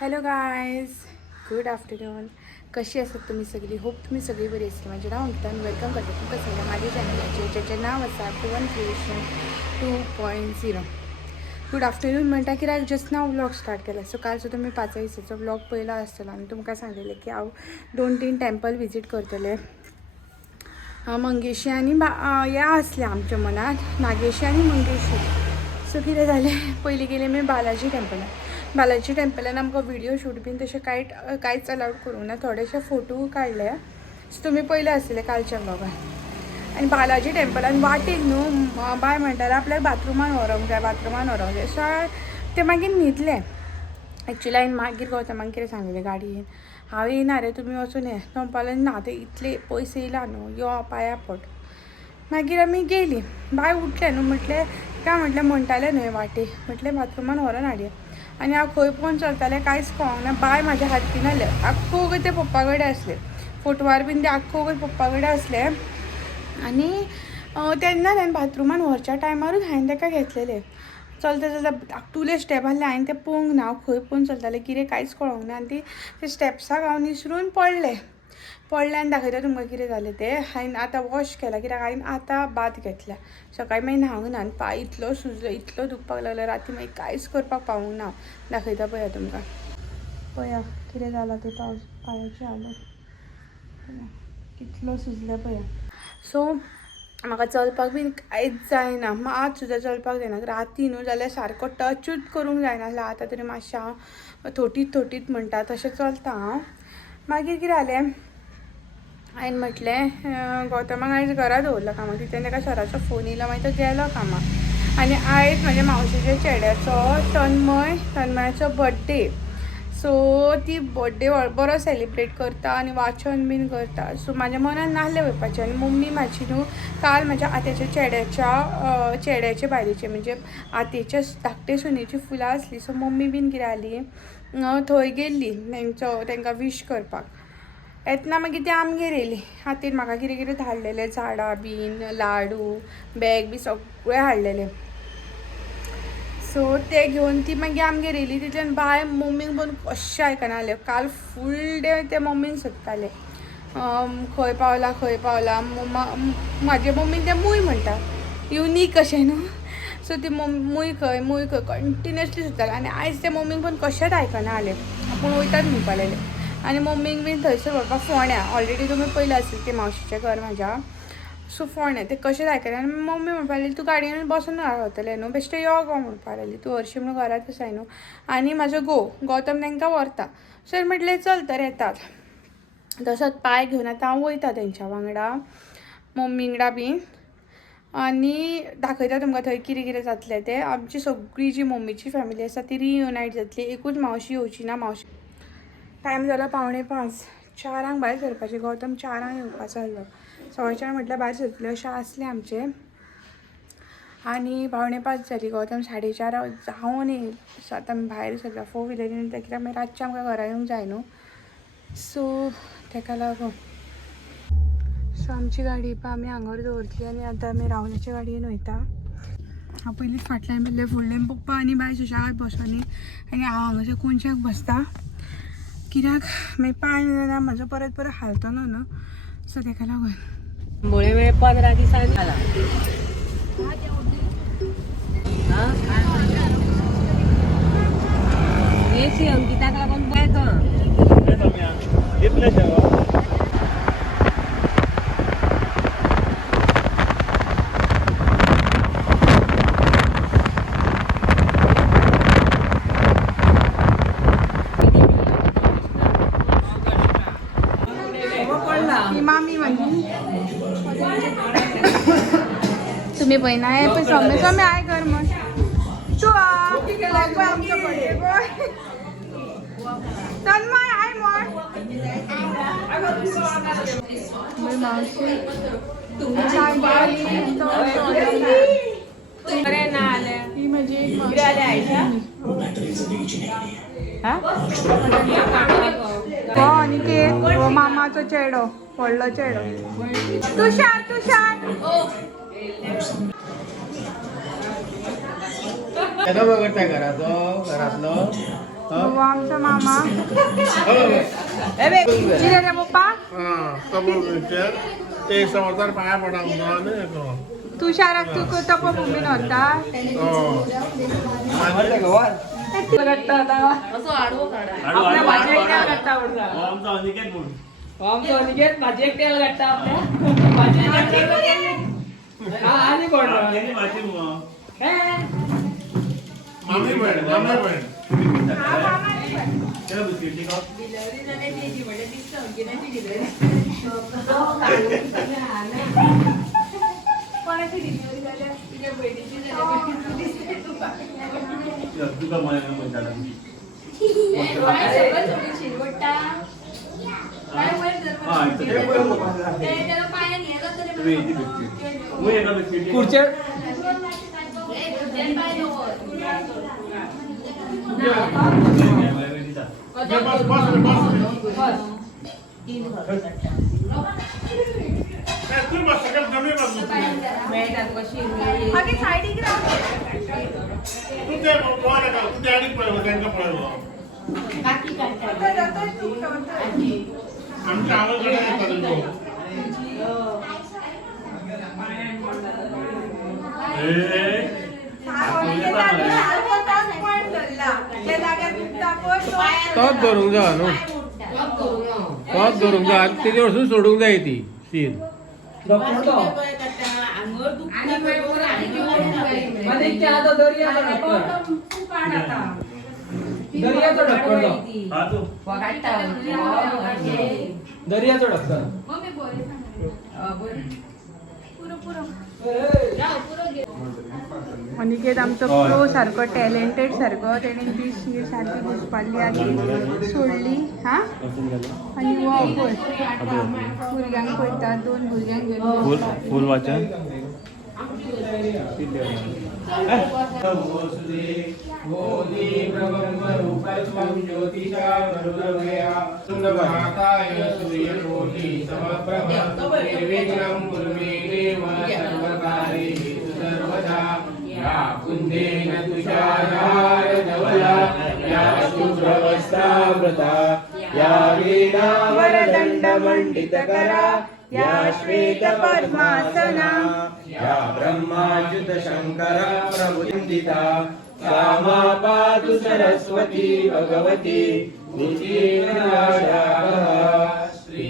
Hello guys, good afternoon. कशी असतात तुम्ही सगळी? होप तुम्ही सगळी बरी असते. माझे नाव अंकिता आणि वेलकम करते तुमचं सगळ्या माझ्या चॅनलाचे, ज्याचे नाव आसा फुवन क्रिएशन 2.0. गुड आफ्टरनून म्हणटा कित्याक जस्ट नाव व्लॉग स्टार्ट केला. सो कालचो तुमी 5 दिसाचो व्लॉग पयला आसतलो आनी तुमकां सांगलेले की हांव 2-3 टॅम्पल विजीट करतले. मंगेशी आनी हे आसले आमच्या मनात, नागेशी आनी मंगेशी. सो कितें जालें, पयलीं गेले मी बालाजी टेम्पलान आमकां व्हिडिओ शूट बीन तशें कांयच अलाउड करूंक ना. थोडेशे फोटो काडले. सो तुमी पयले आसले कालच्या व्लॉगान. आनी बालाजी टेम्पलान वाटेक न्हू बाय म्हणटाले आपल्याक बाथरुमान व्हरोंक जाय. सो ते मागीर न्हिदले. एक्चुली हांवें मागीर गौतमाक कितें सांगलेलें गाडयेन, हांव येना रे, तुमी वचून ये. तो म्हणपालो ना, ते इतले पयस येयला न्हू, यो पांया पड. मागीर आमी गेलीं. बाय उठले न्हू, म्हटलें काय म्हटलें म्हणटालें न्हू वाटेक, म्हटलें बाथरुमान व्हरोन हाडया. आनी हांव खंय पोवन चलतालें कांयच कळोंक ना. बाय म्हाज्या हातीन आसले, आख्खो वगत ते पप्पा कडेन आसले. फोटवार बीन ते आख्खो वगत पप्पा कडेन आसले. आनी तेन्ना हांवें बाथरुमान व्हरच्या टायमारूच हांवें ताका घेतलेलें. चलता चलता धाकटुले स्टेप आसले, हांवें ते पळोवंक ना. हांव खंय पोवन चलतालें कितें कांयच कळोंक ना. आनी ते स्टेप्साक हांव निसरून पडलें आनी दाखयता तुमकां कितें जालें तें. हांवें आतां वॉश केला कित्याक हांवें आतां बाथ घेतल्या. सकाळीं मागीर न्हावंक ना आनी पांय इतलो सुजलो, इतलो दुखपाक लागलो. राती मागीर कांयच करपाक पावूंक ना. दाखयता पळया तुमकां. पळया कितें जालां तें पांयाची हालत. कितलो सुजला पळया. सो म्हाका चलपाक बीन कांयच जायना, मात सुद्दां चलपाक जायना. राती न्हू जाल्यार सारको टचूच करूंक जायनासलो. आतां तरी मातशें हांव थोटीत म्हणटा तशें चलता हांव. मागीर कितें जालें, हांवें म्हटलें गौतमाक आयज घरा दवरलो कामाक. तितून ताका सराचो फोन येयलो, मागीर तो गेलो कामाक. आनी आयज म्हाज्या मावशेच्या चेड्याचो तन्मयाचो बड्डे. सो ती बड्डे बरो सेलिब्रेट करता आनी वाचन बीन करता. सो म्हाज्या मनान नासलें वयपाचें. आनी मम्मी म्हाजी न्हू काल म्हाज्या आत्याच्या चेड्याचे बायलेचे म्हणजे आतेच्या धाकटे सुनेची फुलां आसली. सो मम्मी बीन कितें जाली, थंय गेल्ली तांकां वीश करपाक. येतना मागीर ती आमगेर येयली. हातीन म्हाका कितें कितें धाडलेलें, झाडां बीन, लाडू, बॅग बी सगळें हाडलेलें. सो ते घेवन ती मागीर आमगेर येयली. तितल्यान बाय मम्मीक पळोवन कशें आयकनासलें. काल फूल डे ते मम्मीक सोदताले, खंय पावला. म्हाजे मम्मीक ते मूय म्हणटा, युनीक अशें न्हू. सो ती मूय खंय कंटिन्युअसली सोदताले. आनी आयज ते मम्मीक पळोवन कशेंच आयकना जालें. आपूण वयताच म्हणपा लागलें. आनी मम्मीक बीन थंयसर व्हरपाक फोंड्या, ऑलरेडी तुमी पयलें आसलें ते मावशेचें घर म्हाज्या. सो फोंड्या ते कशेंच आयकना. आनी मम्मी म्हणपा लागली, तूं गाडयेन बसून रावतलें न्हू, बेश्टें यो गो म्हणपा लागली. तूं हरशीं म्हणून घराच आसाय न्हू. आनी म्हाजो गौतम तांकां व्हरता. सो म्हटलें चल तर येतात. तसोच पांय घेवन आतां हांव वयता तेंच्या वांगडा, मम्मी वांगडा बीन. आनी दाखयता तुमकां थंय कितें कितें जातलें तें. आमची सगळी जी मम्मीची फॅमिली आसा ती रियुनायट जातली. एकूच मावशी येवची ना. टायम जालो 4:45. 4 भायर सरपाचें. गौतम 4 येवपाचो आसलो. 4:15 म्हटल्यार भायर सरतलें अशें आसलें आमचें. आनी 4:45 जाली. गौतम 4:30 जावन येयलो. सो आतां आमी भायर सरता 4 व्हिलरीन, कित्याक मागीर रातचें आमकां घरा येवंक जाय न्हू. सो ताका लागून सो आमची गाडी आमी हांगर दवरतली आनी आतां आमी राहुलाच्या गाडयेन वयता. हांव पयलींच फाटल्यान बसलें, फुडल्यान पप्पा आनी बाय सुशेगाद बसोनी. आनी हांव हांगासर कोनशाक बसता कित्याक मागीर पांय ना म्हाजो परत हालतलो न्हू. सो ताका लागून मुळे वेळ 15 दिसांनी झाला. एसी अंकिताक लागून पळय मामी म्हणजे तुम्ही बहिणा आहे पण स्वामी आहे घर मग तू आमचं बर्थडे बॉय तन्मय आहे मग मावशी ही माझी आणि ते मामाचो चेडो, व्हडलो चेडो तुषार. केन्ना बघता घरातलो वो आमचा मामा चिरे रे पप्पा ते समोर पाया पडा तुषाराक तू तप मम्मी नव्हता तोच धरूंक जा न्हू तोच धरूंक जा तेजे वरसून सोडूंक जाय ती शीर दर्याचो ढक्कन अनिकेत आमचो प्रो सारको टॅलेंटेड सारको तेणें ती शीर सारकी घुसपाल्ली आदी सोडली हा आनी वो पळय भुरग्यांक पळयता 2 भुरग्यांक घेवन फूल वाचन वरदण्डमण्डितकरा या श्वेतपद्मासना या ब्रह्माच्युत शंकर प्रभुदिता सा मा पातु सरस्वती भगवती श्री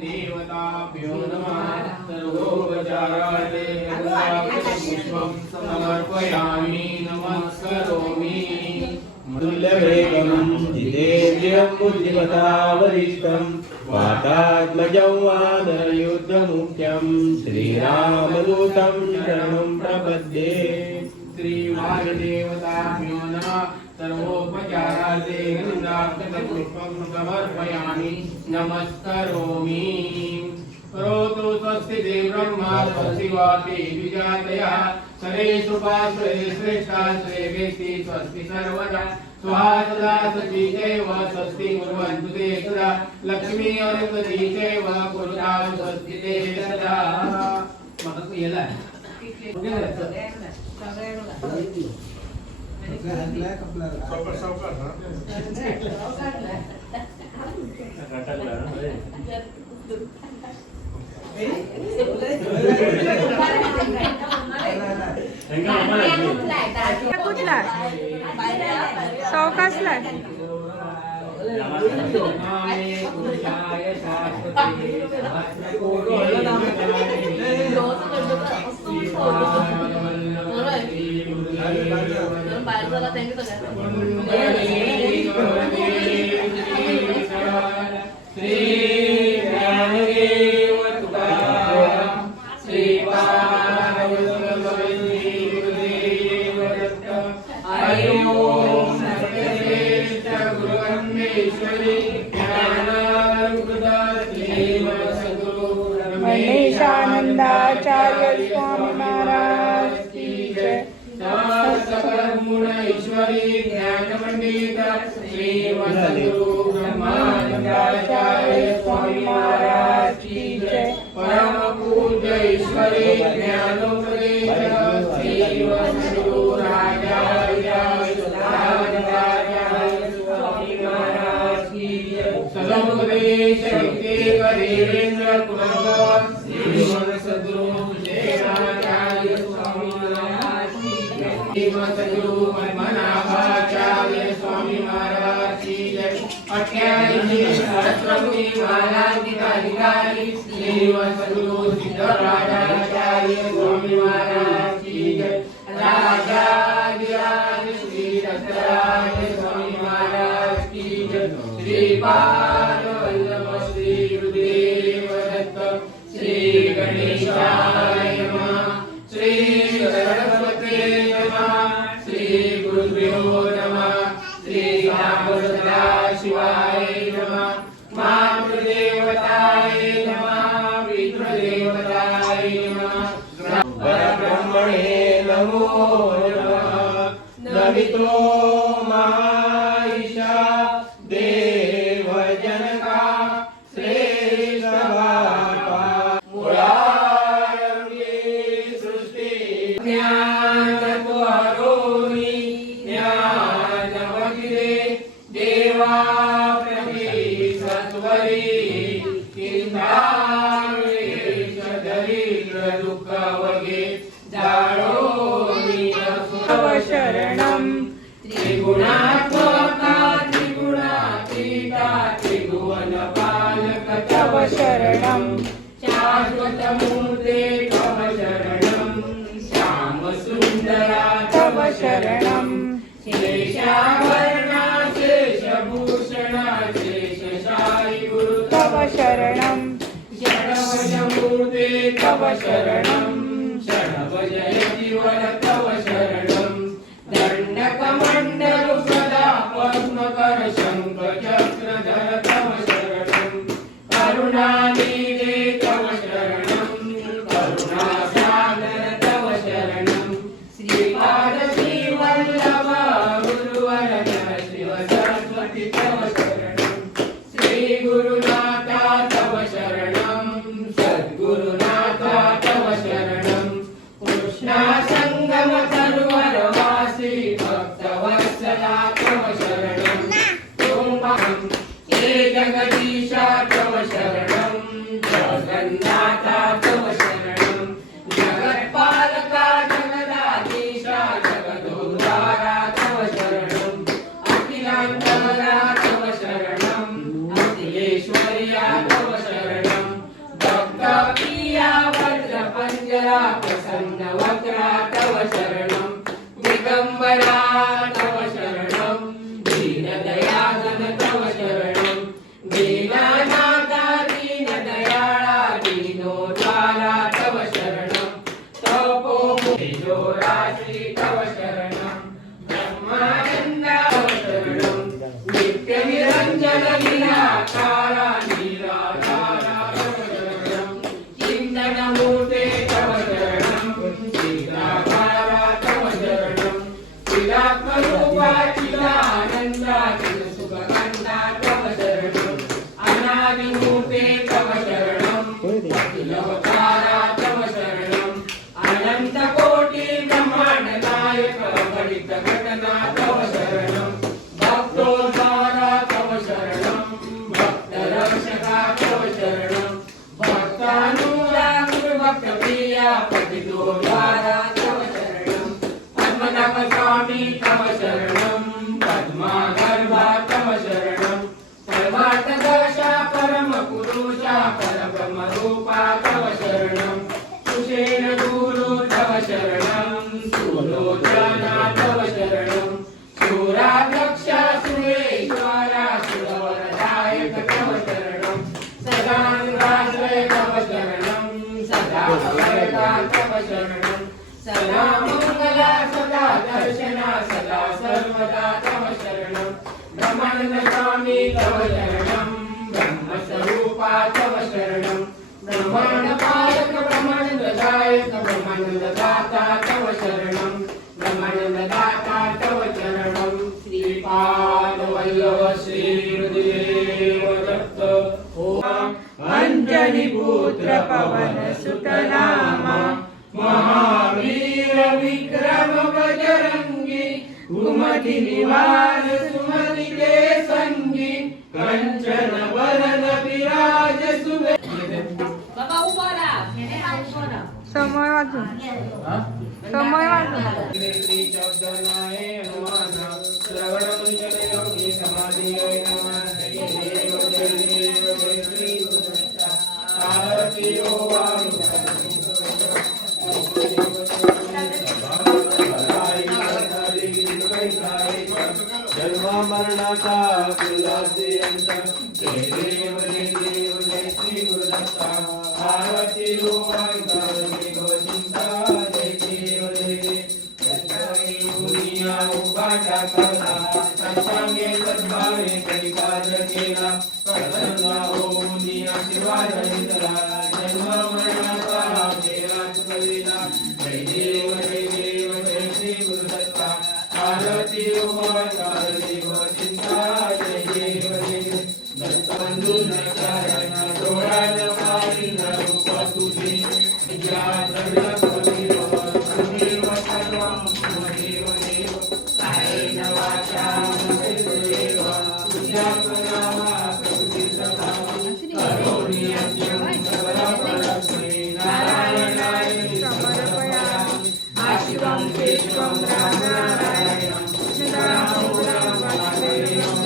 देवताभ्यो नमः सर्वोपचाराले पुष्पं समर्पयामि नमस्करोमि तुल्यवेगं जितेन्द्रियं बुद्धिमता वरिष्ठं वातात्मजं वानरयुद्धमुख्यं श्रीरामदूतं शरणं प्रपद्ये श्रीवायुदेवताभ्यो नमः सर्वोपचाराले गन्धाक्षतपुष्पं समर्पयामि नमस्करोमि करोतु स्वस्ति ब्रह्मा स्वस्ति वापि विजातया सरेषु पार्श्वे श्रेष्ठाश्रे वेत्ति स्वस्ति सर्वदा स्वाहा सदा सती चैव स्वस्ति कुर्वन्तु ते सदा लक्ष्मी अरुन्धती चैव कुर्यात् स्वस्ति ते सदा मग येला कुठला सावकाशला महेशानंदाचार्य स्वामी महाराज की जय। ईश्वरी ज्ञान पंडित श्री सद्गुरु ब्रह्मानंदाचार्य स्वामी महाराज की जय। परम पूज्य ईश्वरी ज्ञानोपदेश श्री सद्गुरु राजा वीरेंद्र कुलभवन श्रीमद सद्गुरु शेषाचार्य स्वामी महाराज की जय। श्रीमद सद्गुरु पद्मनाभाचार्य स्वामी महाराज की जय। 88 सहस्रमुनि महाराज की अधिकारी श्रीमद सद्गुरु सिद्धराजाचार्य स्वामी महाराज की जय। राजाधिराज श्री दत्तराज स्वामी महाराज की जय। श्रीपाद वल्लभ श्री गुरुदेव दत्त श्री गणेशाय नमः। श्री सरस्वती नमः। श्री गुरुभ्यो नमः। श्री रामभद्रा शिवाय नमः। मातृदेवताय नमः। पितृदेवताय नमः। परब्रह्मणे नमो नमः। नमितो महाईशा देवजनका श्रेष्ठवापा मुळारंभी सृष्टी ज्ञानद्वारोहि ज्ञानवगिरे देवा प्रभि सत्वरी किंधारेश दरिद्र दुःख वगे जाळो तव शरणं त्रिगुणात्मका त्रिगुणातीता त्रिभुवनपालक तव शरणं शाश्वतमूर्ते तव शरणं श्यामसुन्दरा तव शरणं शेषाभरणा शेषभूषणा शेषशायि गुरु तव शरणं षडभुजमूर्ते तव शरणं षडभुजयतिवर तव शरणं दण्डकमण्डलु सदा पद्मकर शङ्खचक्रधर तव शरणं करुणानिधे तव शरणं करुणासागर तव शरणं श्रीपाद श्रीवल्लभ गुरुवर शिव सरस्वती तव शरणं श्रीगुरुनाथा तव शरणं सद्गुरुनाथा तव शरणं कृष्णा संगम सर्वरवासी भक्तवत्सला तव शरणं हे जगदीशा तव शरणं जगन्नाथा तव शरणं जगत्पालका जगदाधीशा जगदोद्धारा तव शरणं अखिलांतरा तव शरणं अखिलेश्वर्या तव शरणं भक्तप्रिया वज्रपञ्जरा प्रसन्न वक्रा तव शरणं दिगंबरा तव शरणं दीनदयाघन तव शरणं दीनानाथा दीनदयाळा दीनोद्धारा तव शरणं तपोमुनिजोराश्री तव शरणं ब्रह्मानन्दा तव शरणं नित्यनिरञ्जन निराकारा निराधारा तव शरणं चिन्तनमूर्ते तव शरणं चिदाकारा तव शरणं चिदात्मरूपा चिदानन्दा चिदसुखकन्दा तव शरणं अनादिमूर्ते तव शरणं अखिलवतारा तव शरणं अनन्तकोटि ब्रह्माण्डनायक गणितघटना तव शरणं भक्तोद्धारा तव शरणं भक्तरक्षका तव शरणं भक्तानुराग भक्तप्रिया पतितोद्धारा तव शरणं पद्मनाभ स्वामी तव शरणं पद्मागर्भा तव शरणं परमार्थदर्शा परमपुरुषा परब्रह्मरूपा तव शरणं सुषेण गुरु तव शरणं सुलोचना तव शरणं सुराध्यक्षा सुरेश्वरा सुरवरदायक तव शरणं सदानुराश्रय तव शरणं सदा भगवता तव शरणं सदा मंगला सदा दर्शना सदा सर्वदा तव शरणं ब्रह्मानंद स्वामी तव शरणं ब्रह्मस्वरूपा तव शरणं ब्रह्मांड पालक ब्रह्मानंद दायक ब्रह्मानंद दाता तव शरणं ब्रह्मानंद दाता तव शरणं श्रीपाद वल्लभ श्री गुरुदेव दत्त ओम अंजनी पुत्र पवन सुत नामा महावीर विक्रम बजरंगी कुमति निवार सुमति के संगी कंचन वरद विराज सुबे योगी समाधि नमः जय देव जय देव जय श्री गुरुदत्ता आरती ओम जन्म मरणाचा अंत जय देव जय देव जय श्री गुरुदत्ता आरती ओम चिंता जय देव जय देव दुनिया उपाटा करता संगे सद्भावे करी कार्य केला प्रसन्न होऊन आशीर्वाद दिला जन्म मरणाचा केला चुकविला जय देव जय देव जय श्री गुरुदत्ता आरती देव चिंता जय देव जय दत्तबंधू नचारण डोळ्यान पाहिन रूप तुझे विद्या सर्व सुदेव सर्वं देव देव कायेन वाचा मनसेव तुझ्या प्रकृती सदा करोमि यज्ञं सर्वपरस्मै नारायणाय समर्पयामि आशिवं केशवं रामनारायणं श्रीरामपूरं वासुदेवं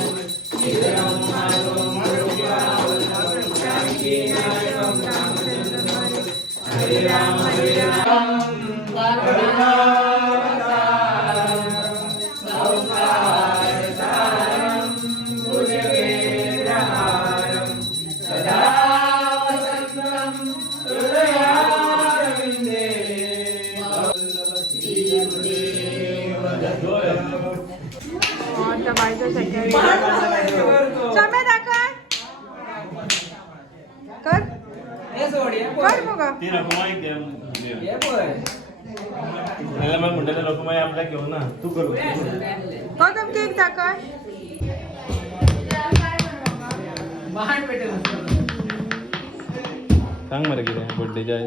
श्रीराम माधवं मुरुगावलं शान्तिनायकं रामचन्द्रं हरे राम करुणावतारं संसारसारं भुजगेन्द्रहारं सदा वसन्तं हृदयारविन्दे त्या बाईचं सेकंड समय दाखव कर कर बघा ती रकुमाई मग म्हणतात रकुमाई आपल्या घेऊन ना तू करू गौतम केक दाखव सांग मला किती बर्थडेचे आहे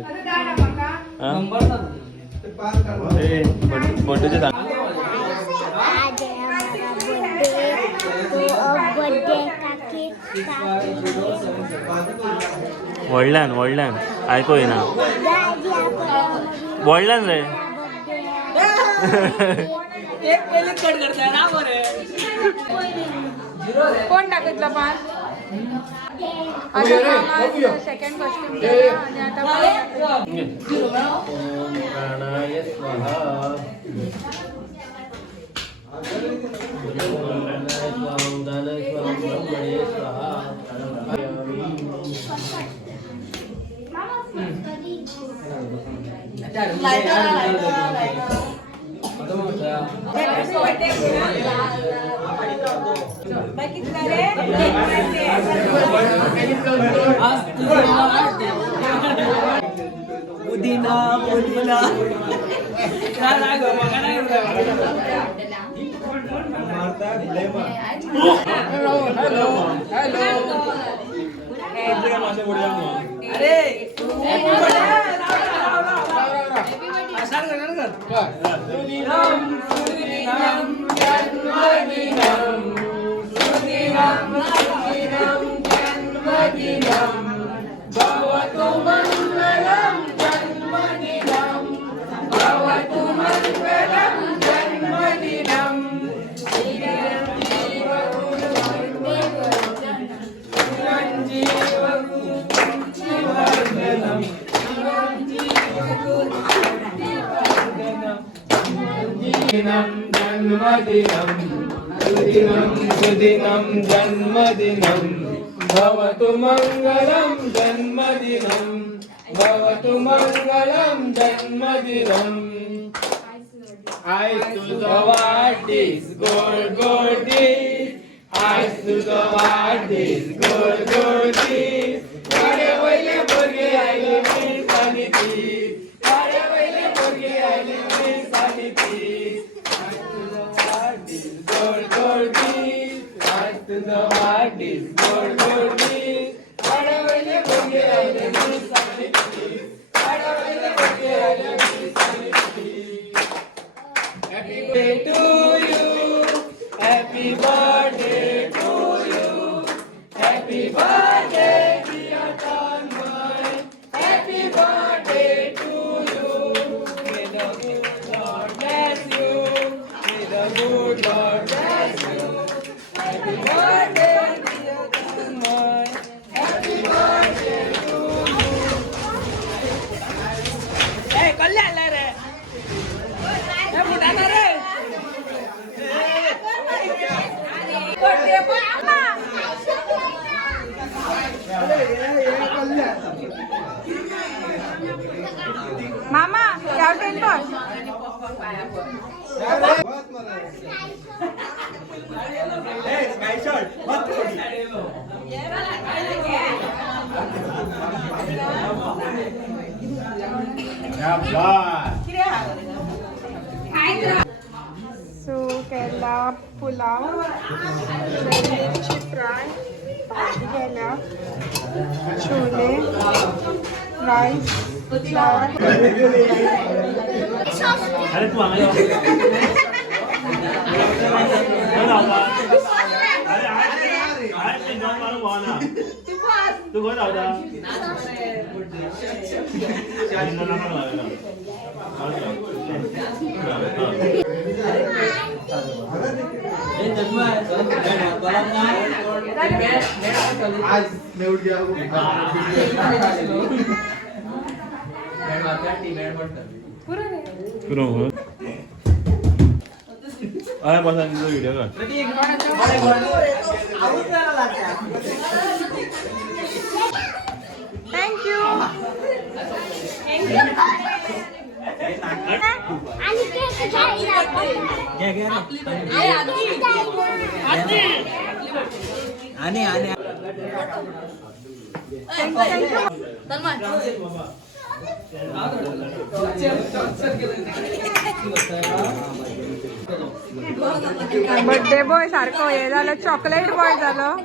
बर्थडेचे सांग वडल्यान ऐकू येईना वडल्यान रे कोण टाकतलं पान सेकंड कॉस्ट्युम आणि आता प्राणाय स्वाहा दानाय स्वाहा ब्रह्मणे स्वाहा पुदिना पुदिना भवतु मंगलम जन्मदिनं भवतु मंगलम जन्मदिनं जन्मदिनं सुदिनं जन्मदिनं भवतु मंगलम जन्मदिनं भवतु मंगलम जन्मदिनं Eyes to the watis, gold goldis. Eyes to the watis, gold goldis. Kare waile borge aile min saniti. Kare waile borge aile min saniti. Eyes to the watis, gold goldis. Eyes to the watis, gold goldis. Kare waile borge aile min saniti. Kare waile borge aile min saniti. Happy birthday to you. Happy birthday to you. Happy birthday, dear Tanmay. Happy birthday to you. May the good Lord bless you. May the good Lord bless you. मामा या temper so केला पुलाव मिरची fry भाजी केल्या chole rice अरे तू आम्हाला तू कोण होता आज निवड घ्या अरे बसा तिचा व्हिडिओ काढ थँक्यू बर्थडे बॉय सारखं हे झालं चॉकलेट बॉय झालं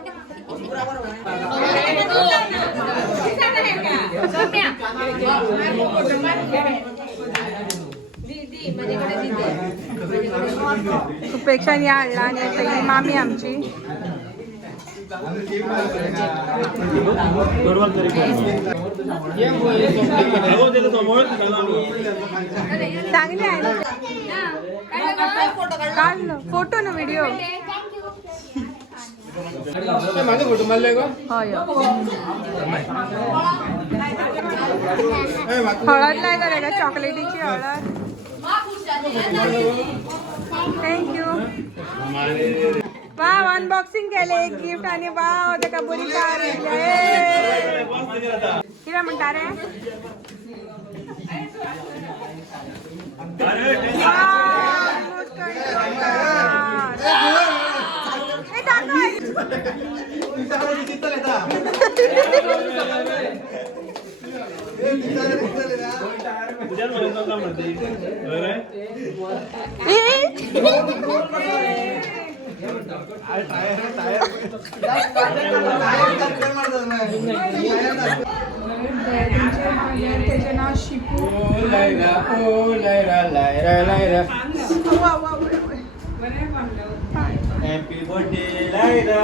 पेक्षा आणला आणि पहिली मामी आमची चांगली आहे काढलं फोटो ना व्हिडिओ माझा फोटो मारलाय का हळद नाही करायला चॉकलेटीची हळद थँक्यू वा अनबॉक्सिंग केले गिफ्ट आणि वा का बुरी कार किती म्हणता रे त्याचे नाव शिपू हॅपी बर्थडे लायरा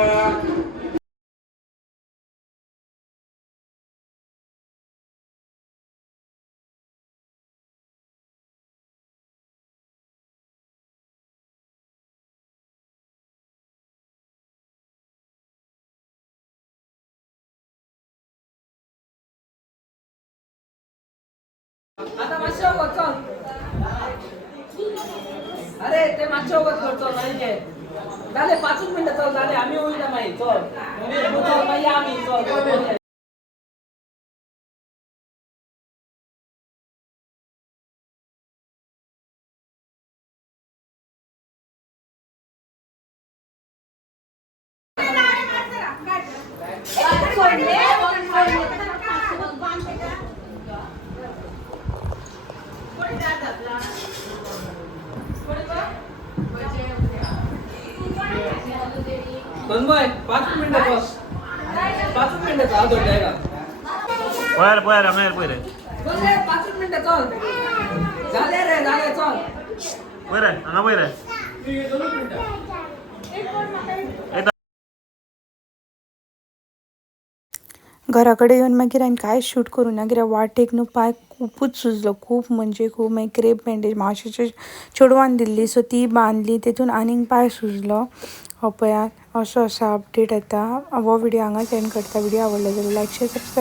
आता मागच्या सोबत चल. अरे ते मागच्या सोबत करतो नाही काय झाले 5 मिनिटं चल झाले आम्ही होईल ना माही चल चल माही आम्ही चल तन्मय 5 मिनिटं बस 5 मिनिटं चालत होते का पोयर पोयर रमेश पोयर बस रे 5 मिनिटं चल झाले रे झाले चल पोयर अंगा पोयर घराकडे येऊन मागीर हांवें कांयच शूट करूं ना कित्याक वाटेक न्हू पांय खूबच सुजलो खूब म्हणजे खूब मागीर क्रेप बँडेज मावशेच्या चेडवान दिल्ली सो ती बांदली तेतून आनीक पांय सुजलो हो पळयात असो अपडेट येता हो व्हिडिओ हांगाच एंड करता व्हिडिओ आवडलो जाल्यार लायक शेअर सबस्क्रायब